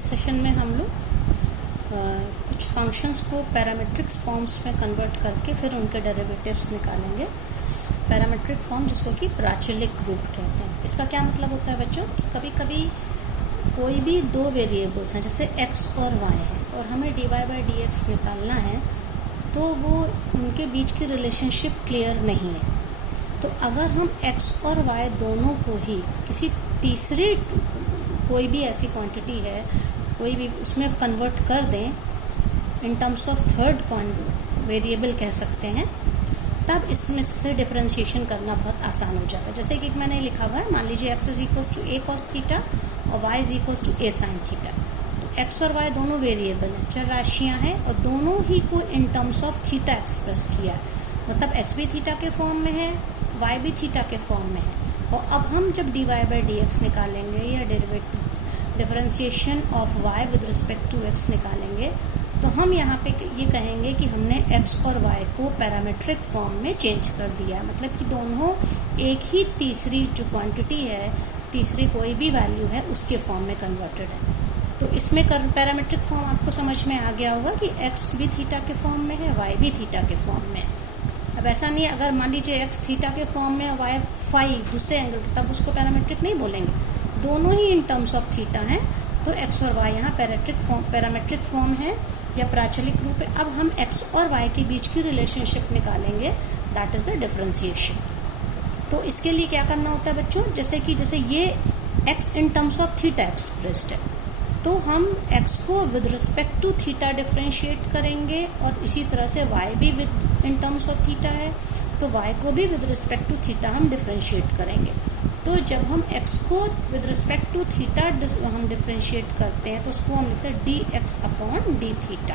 इस सेशन में हम लोग कुछ फंक्शंस को पैरामेट्रिक्स फॉर्म्स में कन्वर्ट करके फिर उनके डेरिवेटिव्स निकालेंगे। पैरामेट्रिक फॉर्म जिसको कि प्राचलिक रूप कहते हैं। इसका क्या मतलब होता है बच्चों? कभी कभी कोई भी दो वेरिएबल्स हैं जैसे x और y है और हमें dy/dx निकालना है, तो वो उनके बीच की रिलेशनशिप क्लियर नहीं है। तो अगर हम x और y दोनों को ही किसी तीसरी कोई भी ऐसी क्वांटिटी है कोई भी उसमें कन्वर्ट कर दें, इन टर्म्स ऑफ थर्ड वेरिएबल कह सकते हैं, तब इसमें से डिफरेंशिएशन करना बहुत आसान हो जाता है। जैसे कि मैंने लिखा हुआ है, मान लीजिए x is equals to a cos theta और y is equals to a sin theta. तो x और y दोनों वेरिएबल हैं, चर राशियां हैं और दोनों ही को in terms of theta express किया है। मतलब x भी थीटा के फॉर्म में है, y भी थीटा के फॉर्म में है। और अब हम जब dy/dx निकालेंगे या differentiation of y with respect to x निकालेंगे, तो हम यहाँ पे ये कहेंगे कि हमने x और y को पैरामेट्रिक फॉर्म में चेंज कर दिया है। मतलब कि दोनों एक ही तीसरी जो क्वांटिटी है, तीसरी कोई भी वैल्यू है, उसके फॉर्म में कन्वर्टेड है। तो इसमें पैरामेट्रिक फॉर्म आपको समझ में आ गया होगा कि x भी थीटा के फॉर्म में है, y भी थीटा के फॉर्म में है। अब ऐसा नहीं है अगर मान लीजिए x थीटा के फॉर्म में y फाई दूसरे एंगल, तब उसको पैरामेट्रिक नहीं बोलेंगे। दोनों ही इन टर्म्स ऑफ थीटा हैं, तो x और y यहाँ पैरामेट्रिक फॉर्म है या प्राचलिक रूप है। अब हम x और y के बीच की रिलेशनशिप निकालेंगे, दैट इज द डिफरेंशिएशन। तो इसके लिए क्या करना होता है बच्चों? जैसे ये x in terms of theta expressed है, तो हम x को with respect to theta differentiate करेंगे और इसी तरह से y भी with in terms of theta है, तो y को भी विद रिस्पेक्ट टू थीटा हम डिफरेंशिएट करेंगे। तो जब हम x को विद रिस्पेक्ट टू थीटा हम डिफरेंशिएट करते हैं, तो उसको हम लिखते हैं dx अपॉन डी थीटा।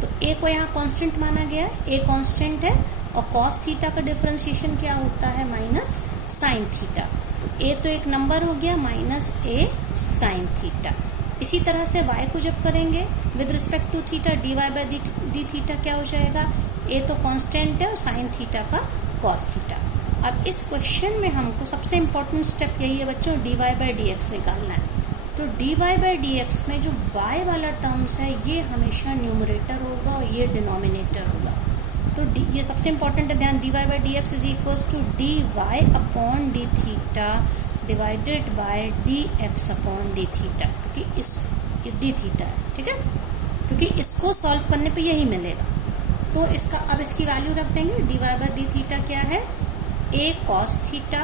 तो a को यहाँ कांस्टेंट माना गया है, a कांस्टेंट है और cos थीटा का डिफरेंशिएशन क्या होता है? Minus sine theta. तो a तो एक नंबर हो गया, माइनस a साइन थीटा। इसी तरह से y को जब करेंगे विद रिस्पेक्ट टू थीटा, dy/डी थीटा क्या हो जाएगा? a तो कांस्टेंट है और साइन थीटा का cos थीटा। अब इस क्वेश्चन में हमको सबसे इम्पोर्टेंट स्टेप यही है बच्चों, dy/dx निकालना है। तो dy/dx में जो y वाला टर्म्स है ये हमेशा न्यूमरेटर होगा और ये डिनोमिनेटर होगा। तो ये सबसे इम्पोर्टेंट है, ध्यान, dy/dx is equals to dy upon d theta divided by dx upon d theta, क्योंकि इस डी थीटा है, ठीक है, क्योंकि इसको सॉल्व करने पे यही मिलेगा। तो इसका अब इसकी वैल्यू रख देंगे, dy/डी थीटा क्या है? a cos थीटा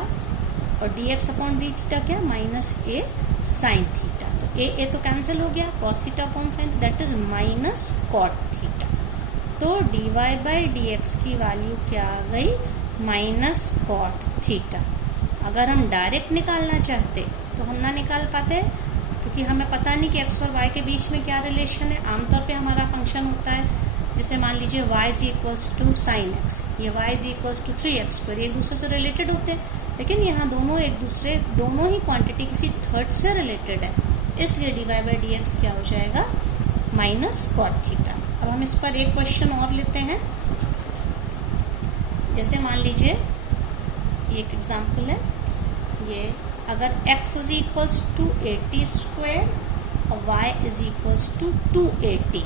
और dx अपॉन डी थीटा क्या? Minus a sine theta. तो a तो कैंसिल हो गया, cos theta upon sine, that is minus cot theta. तो dy/dx की वैल्यू क्या आ गई? Minus cot theta. अगर हम डायरेक्ट निकालना चाहते तो हम ना निकाल पाते, क्योंकि हमें पता नहीं कि x और y के बीच में क्या रिलेशन है। आमतौर पे हमारा फंक्शन होता है, जैसे मान लीजिए y is equals to sine x, ये y is equals to 3x², एक दूसरे से रिलेटेड होते हैं। लेकिन यहाँ दोनों ही क्वांटिटी किसी थर्ड से रिलेटेड है, इसलिए dy/dx क्या हो जाएगा? Minus cot theta. अब हम इस पर एक क्वेश्चन और लेते हैं। जैसे मान लीजिए एक एग्जाम्पल है, ये अगर x इज इक्वल्स टू 80² और y इज इक्वल्स टू 280,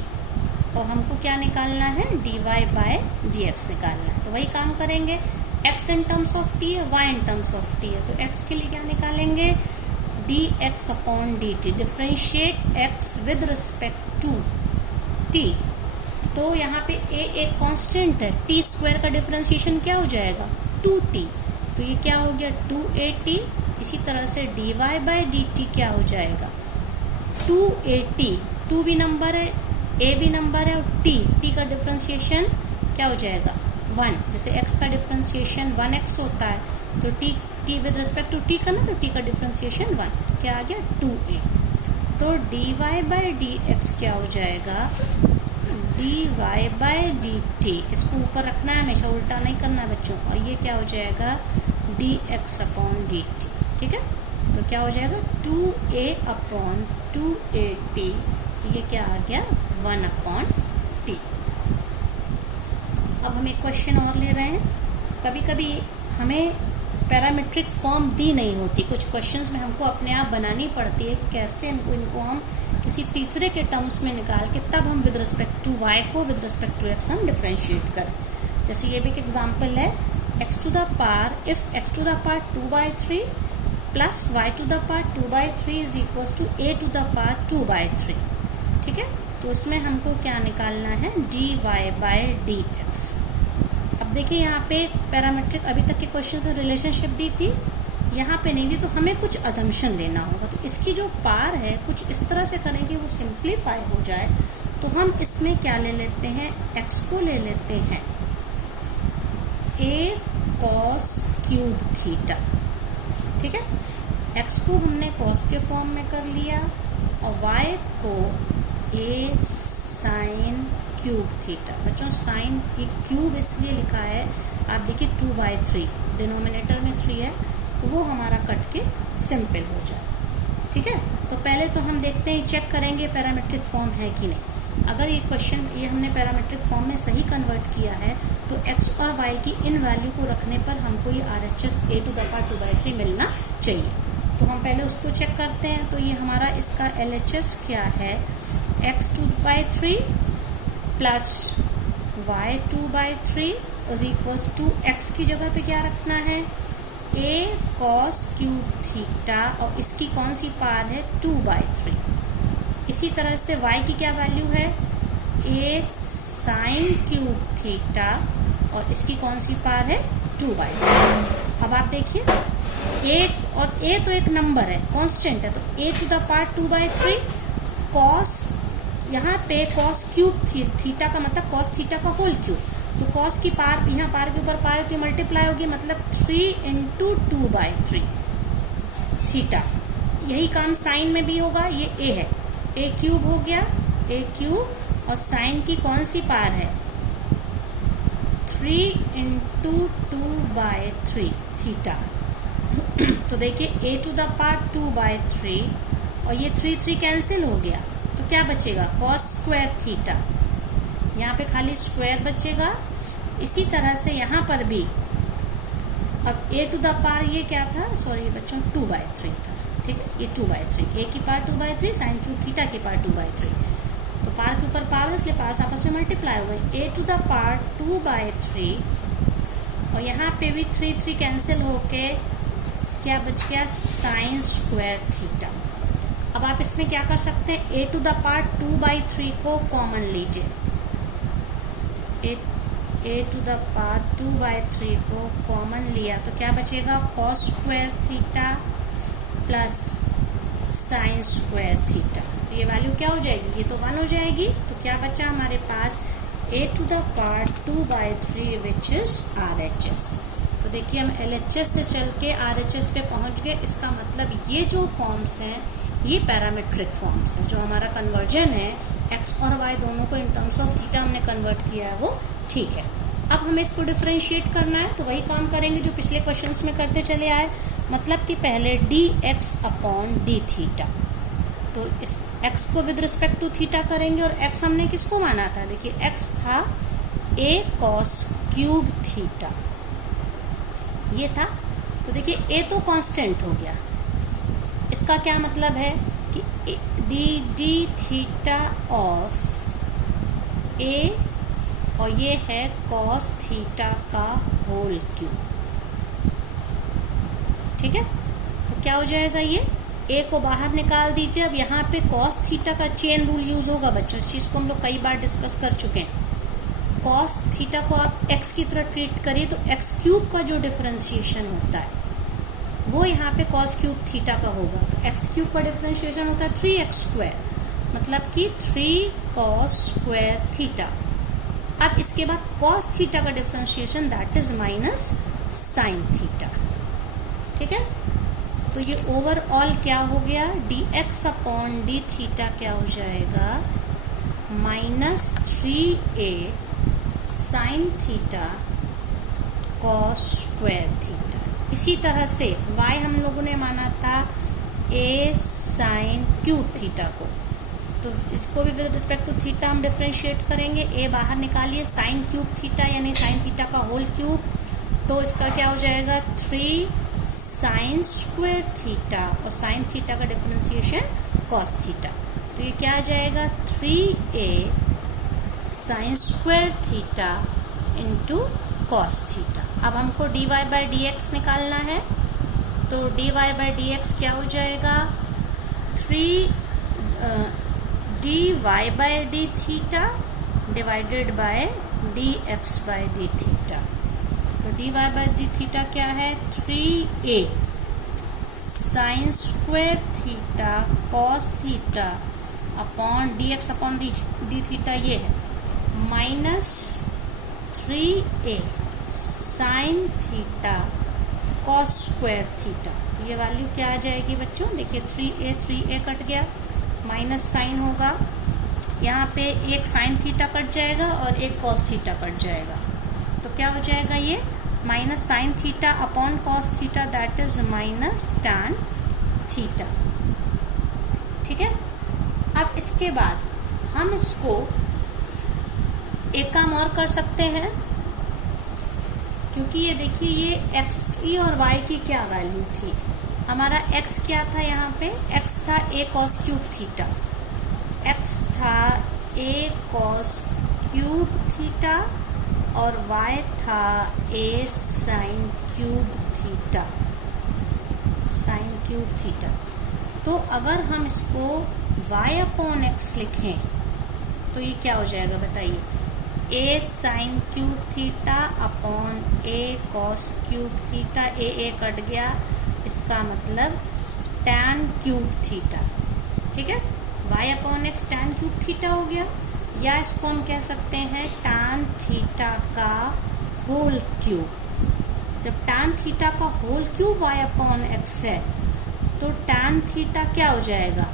और हमको क्या निकालना है? dy/dx निकालना है। तो वही काम करेंगे, x in terms of t है, y in terms of t है, तो x के लिए क्या निकालेंगे? dx upon dt, differentiate x with respect to t। तो यहाँ पे a एक कांस्टेंट है, t² का डिफरेंशिएशन क्या हो जाएगा? 2t। तो ये क्या हो गया? 2at। इसी तरह से dy/dt क्या हो जाएगा? 2at, 2 भी नंबर है, a भी नंबर है, और t का डिफरेंशिएशन क्या हो जाएगा? 1। जैसे x का डिफरेंशिएशन 1x होता है, तो t with respect to t का ना, तो t का डिफरेंशिएशन 1, तो क्या आ गया? 2a। तो dy/dx क्या हो जाएगा? dy/dt, इसको ऊपर रखना है, हमेशा उल्टा नहीं करना है बच्चों। और ये क्या हो जाएगा? dx अपॉन dt, ठीक है। तो क्या हो जाएगा? 2a अपॉन 2at, तो ये क्या आ गया? 1 अपॉन t। अब हम एक क्वेश्चन और ले रहे हैं। कभी कभी हमें पैरामेट्रिक फॉर्म दी नहीं होती, कुछ क्वेश्चंस में हमको अपने आप बनानी पड़ती है कि कैसे इनको हम किसी तीसरे के टर्म्स में निकाल के तब हम विद रिस्पेक्ट टू y को विद रिस्पेक्ट टू x हम डिफ्रेंशिएट करें। जैसे ये भी एक एग्जाम्पल है, x to the power if x to the power 2/3 plus y to the power 2/3 is equal to a to the power 2/3। ठीक है, तो इसमें हमको क्या निकालना है, dy/dx। अब देखिए यहाँ पे पैरामेट्रिक अभी तक के क्वेश्चन में रिलेशनशिप दी थी, यहाँ पे नहीं दी, तो हमें कुछ अजम्पशन लेना होगा। तो इसकी जो पार है कुछ इस तरह से करेंगे वो सिंप्लीफाई हो जाए। तो हम इसमें क्या ले लेते हैं, x को ले लेते हैं a cos क्यूब थीटा। ठीक है, x को हमने cos के फॉर्म में कर लिया और y को a sin क्यूब थीटा। बच्चों साइन क्यूब इसलिए लिखा है, आप देखिए 2/3 डिनोमिनेटर में 3 है तो वो हमारा कट के सिंपल हो जाए। ठीक है, तो पहले तो हम देखते हैं, चेक करेंगे पैरामेट्रिक फॉर्म है कि नहीं। अगर ये क्वेश्चन ये हमने पैरामेट्रिक फॉर्म में सही कन्वर्ट किया है तो x और y की इन वैल्यू को रखने पर हमको ये RHS a to the power 2/3 मिलना चाहिए। तो हम पहले उसको चेक करते हैं। तो ये हमारा इसका LHS क्या है, x 2/3 plus y 2/3 is equals to x की जगह पे क्या रखना है, a cos क्यूब थीटा और इसकी कौन सी पावर है 2/3। इसी तरह से y की क्या वैल्यू है, a sin क्यूब थीटा और इसकी कौन सी पावर है 2/3। अब आप देखिए a तो एक नंबर है, कांस्टेंट है, तो a to the power 2/3 cos, यहाँ पे cos क्यूब थीटा का मतलब cos थीटा का होल क्यूब, तो cos की पार यहाँ पार के ऊपर पार तो मल्टीप्लाई होगी, मतलब 3 × 2/3 थीटा। यही काम साइन में भी होगा, ये a है, a क्यूब हो गया, a क्यूब और साइन की कौन सी पार है 3 × 2/3 थीटा। तो देखिए a टू द पावर 2/3 और ये 3 कैंसिल हो गया, तो क्या बचेगा cos स्क्वायर थीटा, यहाँ पे खाली स्क्वायर बचेगा। इसी तरह से यहाँ पर भी अब a टू द पावर ये क्या था, सॉरी बच्चों 2/3 था। ठीक है, ये 2/3, a की पावर 2/3 साइन क्यूब थीटा की पावर 2/3, तो पावर के ऊपर पावर इसलिए पावर आपस में मल्टीप्लाई हो गई, a टू द पावर 2/3 और यहाँ पे भी 3 कैंसिल होके क्या बच गया साइन स्क्वायर थीटा। अब आप इसमें क्या कर सकते हैं, a टू द पावर 2/3 को कॉमन लीजिए, a टू द पावर 2/3 को कॉमन लिया तो क्या बचेगा cos square theta plus sine square theta. तो ये वैल्यू क्या हो जाएगी, ये तो 1 हो जाएगी। तो क्या बचा हमारे पास a to the power 2/3 which is RHS। तो देखिए हम LHS से चल के RHS पे पहुंच गए। इसका मतलब ये जो फॉर्म्स हैं ये पैरामेट्रिक फॉर्म्स हैं, जो हमारा कन्वर्जन है x और y दोनों को इन टर्म्स ऑफ थीटा हमने कन्वर्ट किया है वो ठीक है। अब हमें इसको डिफरेंशिएट करना है, तो वही काम करेंगे जो पिछले क्वेश्चंस में करते चले आए, मतलब कि पहले dx/d थीटा। तो इस x को विद रिस्पेक्ट टू थीटा करेंगे और x हमने किसको माना था, देखिए x था a cos क्यूब थीटा, ये था। तो देखिए a तो कांस्टेंट हो गया, इसका क्या मतलब है कि d थीटा ऑफ a और ये है cos थीटा का होल क्यूब। ठीक है, तो क्या हो जाएगा, ये a को बाहर निकाल दीजिए। अब यहाँ पे cos थीटा का चेन रूल यूज होगा बच्चों, इस चीज को हम लोग कई बार डिस्कस कर चुके हैं। cos थीटा को आप x की तरह ट्रीट करिए तो x क्यूब का जो डिफरेंशिएशन होता है वो यहाँ पे cos क्यूब थीटा का होगा। तो x क्यूब का डिफरेंशिएशन होता है 3x², मतलब कि 3 cos स्क्वायर थीटा। अब इसके बाद cos थीटा का differentiation that is minus sine theta. ठीक है, तो ये ओवरऑल क्या हो गया, dx/d थीटा क्या हो जाएगा -3a sine theta cos square theta. इसी तरह से y हम लोगों ने माना था a साइन क्यूब थीटा को, तो इसको भी विद रिस्पेक्ट टू थीटा हम डिफरेंशिएट करेंगे। a बाहर निकालिए, साइन क्यूब थीटा यानी साइन थीटा का होल क्यूब, तो इसका क्या हो जाएगा 3 साइन स्क्वायर थीटा, और साइन थीटा का डिफरेंशिएशन कॉस थीटा, तो ये क्या आ जाएगा 3a sine square theta into cos theta. अब हमको dy बाई डी एक्स निकालना है, तो dy बाई डी एक्स क्या हो जाएगा 3 dy by D theta divided by dx by D theta. तो dy बाई डी थीटा क्या है 3a sine square theta cos theta upon dx upon d theta ये है, minus 3a sine theta cos square theta. तो ये value क्या आ जाएगी बच्चों, देखिए 3a कट गया, माइनस साइन होगा, यहाँ पे एक साइन थीटा कट जाएगा और एक कॉस थीटा कट जाएगा, तो क्या हो जाएगा ये minus sine theta upon cos theta, that is minus tan theta. ठीक है, अब इसके बाद हम इसको एक काम और कर सकते हैं, क्योंकि ये देखिए ये x की और y की क्या वैल्यू थी, हमारा x क्या था, यहाँ पे x था a cos cube theta, x था a cos क्यूब थीटा और y था a sin cube theta, sin cube theta. तो अगर हम इसको y अपॉन एक्स लिखें तो ये क्या हो जाएगा बताइए, a sin cube theta upon a cos cube theta, a cut गया, इसका मतलब tan क्यूब थीटा। ठीक है, y upon x tan cube theta हो गया, या इसको हम कह सकते हैं tan थीटा का होल क्यूब। जब tan थीटा का whole cube y upon x है तो tan थीटा क्या हो जाएगा,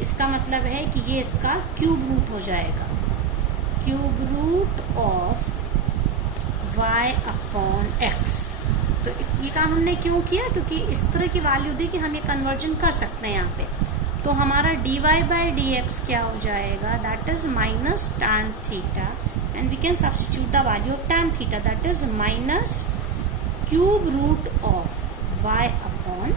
इसका मतलब है कि ये इसका क्यूब रूट हो जाएगा, cube root of y upon x. तो ये काम हमने क्यों किया, क्योंकि इस तरह की वैल्यू दी कि हम ये कन्वर्जन कर सकते हैं यहाँ पे। तो हमारा dy बाई डी एक्स क्या हो जाएगा, that is minus tan theta, and we can substitute the value of tan theta, that is minus cube root of y upon